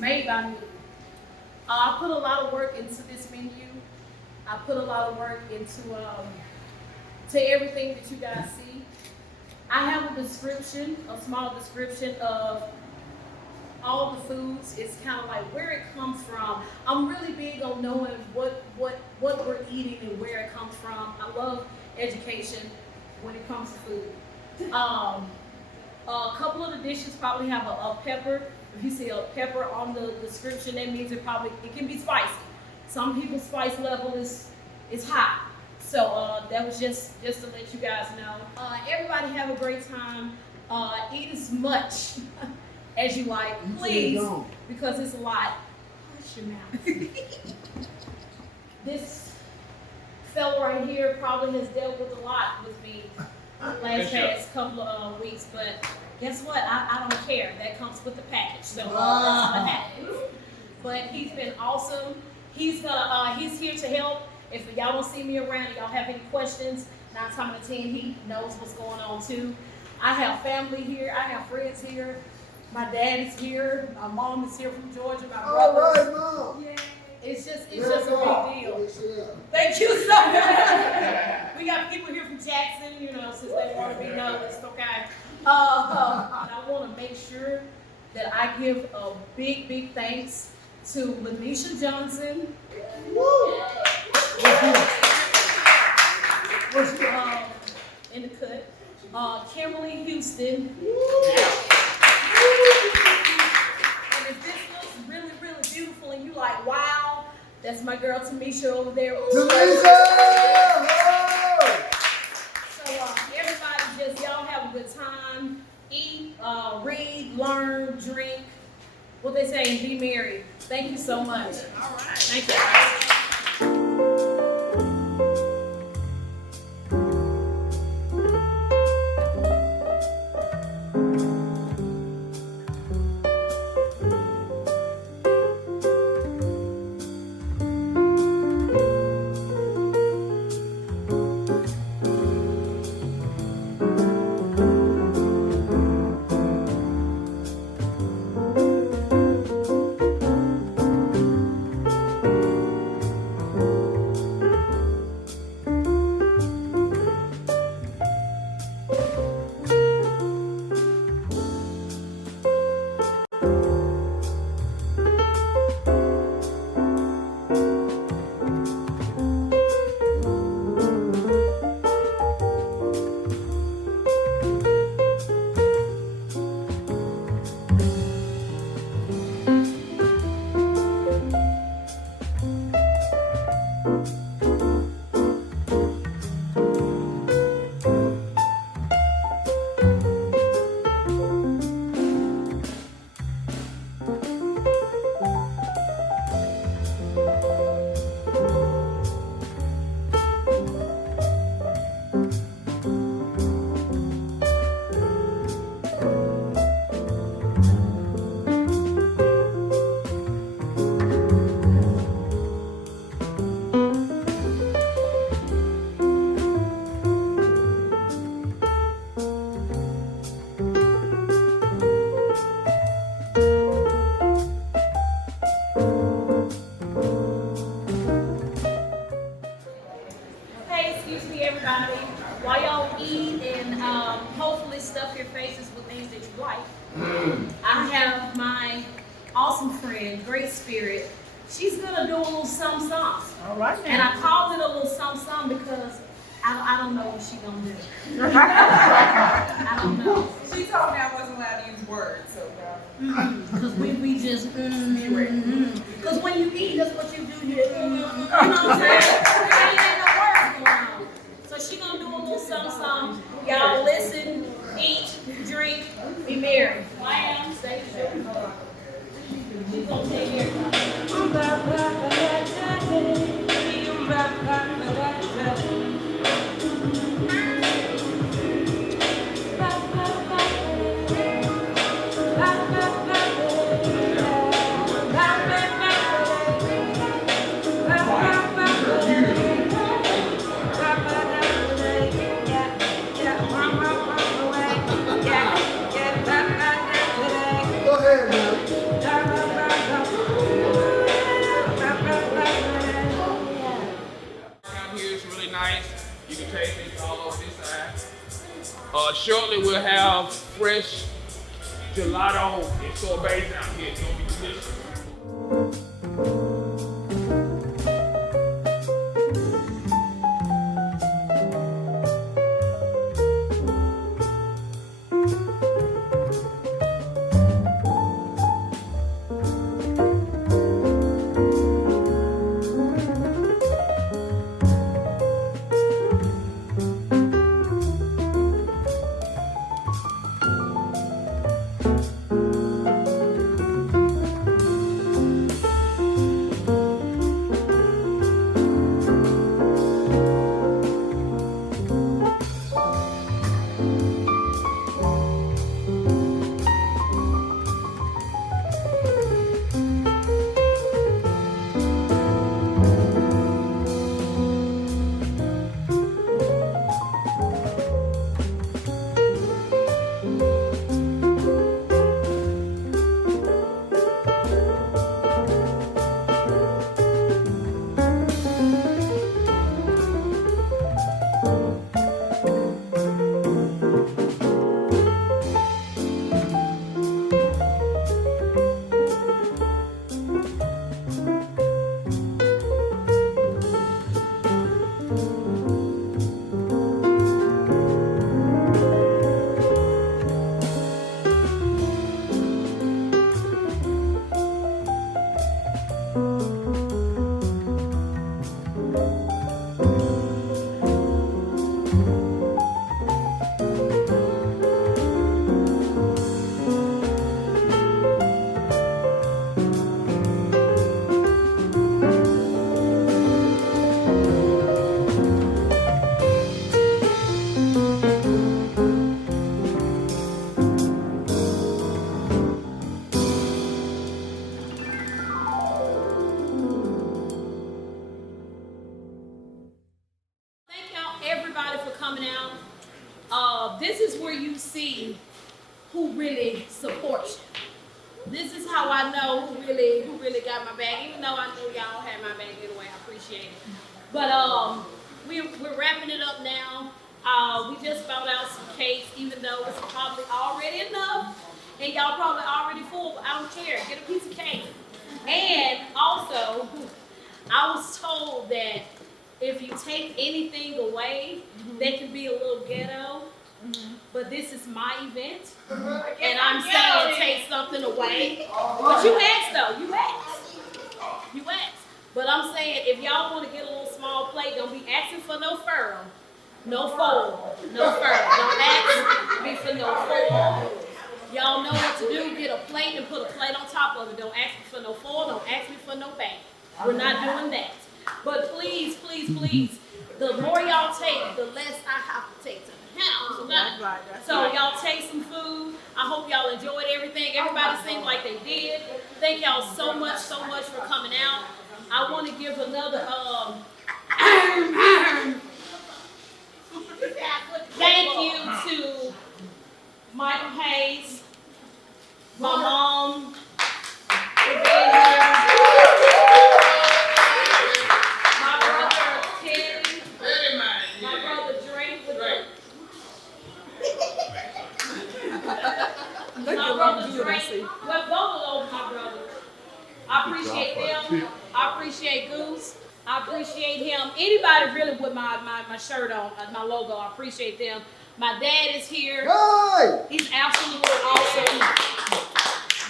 Made by me. I put a lot of work into this menu. I put a lot of work into to everything that you guys see. I have a description, a small description of all the foods. It's kind of like where it comes from. I'm really big on knowing what we're eating and where it comes from. I love education when it comes to food. A couple of the dishes probably have a pepper. If you see a pepper on the description, that means it can be spicy. Some people's spice level is high. So that was just to let you guys know. Everybody have a great time. Eat as much as you like, please, because it's a lot. Hush your mouth. This fellow right here probably has dealt with a lot with me past couple of weeks, but guess what? I don't care. That comes with the package, so that's what happens. But he's been awesome. He's here to help. If y'all don't see me around, y'all have any questions, 9 times out of 10, he knows what's going on too. I have family here. I have friends here. My dad is here. My mom is here from Georgia. My brother. All right, Mom. Yeah. It's just a big deal. Thank you so much. We got people here from Jackson, since they want to be noticed, okay? And I want to make sure that I give a big thanks to Tameisha Johnson. In the cut. Kimberley Houston. And if this looks really beautiful and you like, wow, that's my girl Tameisha over there. Tameisha! So everybody y'all have a good time. Eat, read, learn, drink. What they say, and be merry. Thank you so much. All right. Thank you. everybody. While y'all eat and hopefully stuff your faces with things that you like, I have my awesome friend, Great Spirit. She's gonna do a little something. All right. And I called it a little something because I don't know what she's gonna do. I don't know. She told me I wasn't allowed to use words, so. Because we just, because when you eat, that's what you do. You know what I'm saying? There ain't no words going on. So she gonna do a little something. Y'all listen, eat, drink, be merry. Lamb, stay sure. She's gonna take care of Go ahead, man. Down here is really nice. You can taste it all over this side. Shortly we'll have fresh gelato and sorbets down here. It's gonna be delicious. This is where you see who really supports you. This is how I know who really got my back. Even though I knew y'all had my back anyway, I appreciate it. But we're wrapping it up now. We just found out some cakes, even though it's probably already enough, and y'all probably already full. But I don't care. Get a piece of cake. And also, I was told that if you take anything away, they can be a little ghetto. But this is my event, and I'm saying take something away. But you asked though, you asked. But I'm saying if y'all want to get a little small plate, don't be asking for no fur, no foil, no fur. Don't ask me for no foil. Y'all know what to do. Get a plate and put a plate on top of it. Don't ask me for no foil. Don't ask me for no bag. We're not doing that. But please, please, please, the more y'all take, the less I have to take to the house. Okay? So y'all take some food. I hope y'all enjoyed everything. Everybody seemed like they did. Thank y'all so much for coming out. I want to give another thank you to Michael Hayes, my mom, for being here. My brother Teddy, my brother appreciate him. Anybody really with my shirt on, my logo, I appreciate them. My dad is here. Hey! He's absolutely awesome.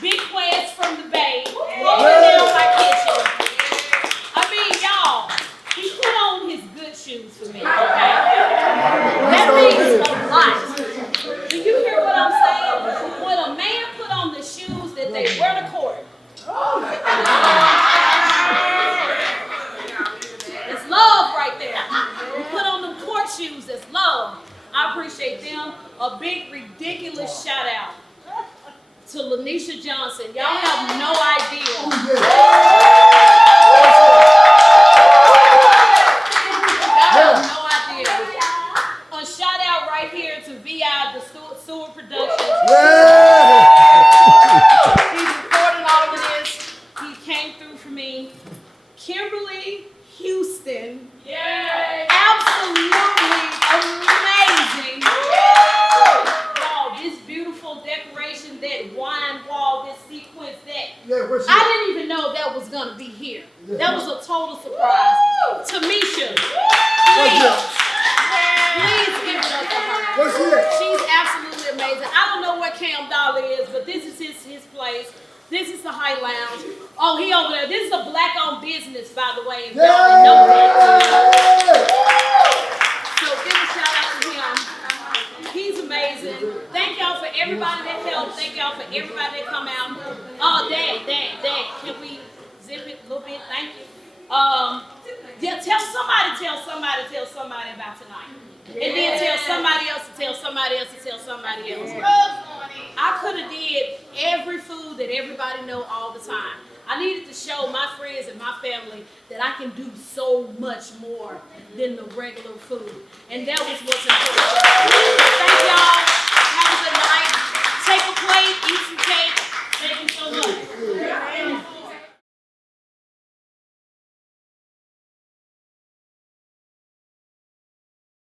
Big plans from the Bay. Holding down my kitchen. I mean, y'all, he put on his good shoes for me. Okay? That means a lot. Do you hear what I'm saying? When a man put on the shoes that they wear to court, it's love right there. You put on the court shoes, it's love. I appreciate them. A big, ridiculous shout out to Lanisha Johnson. Y'all have no idea. Y'all have no idea. A shout out right here to VeeyiP, the Stewart Productions. He's recording all of this. He came through for me. Kimberley Houston. Yay! Absolutely amazing. Y'all, this beautiful decoration, that wine wall, this sequence, that. I didn't even know that was going to be here. That was a total surprise. Tameisha, please give it up for her. She's absolutely amazing. I don't know where Cam Dollar is, but this is his place. This is the High Lounge. Oh, he over there. This is a black-owned business, by the way, if y'all didn't know that. So give a shout out to him. He's amazing. Thank y'all for everybody that helped. Thank y'all for everybody that come out. Oh, Dad. Can we zip it a little bit? Thank you. Yeah, tell somebody about tonight. And then tell somebody else to tell somebody else to tell somebody else. I could have did every food that everybody know all the time. I needed to show my friends and my family that I can do so much more than the regular food. And that was what's important. Thank y'all.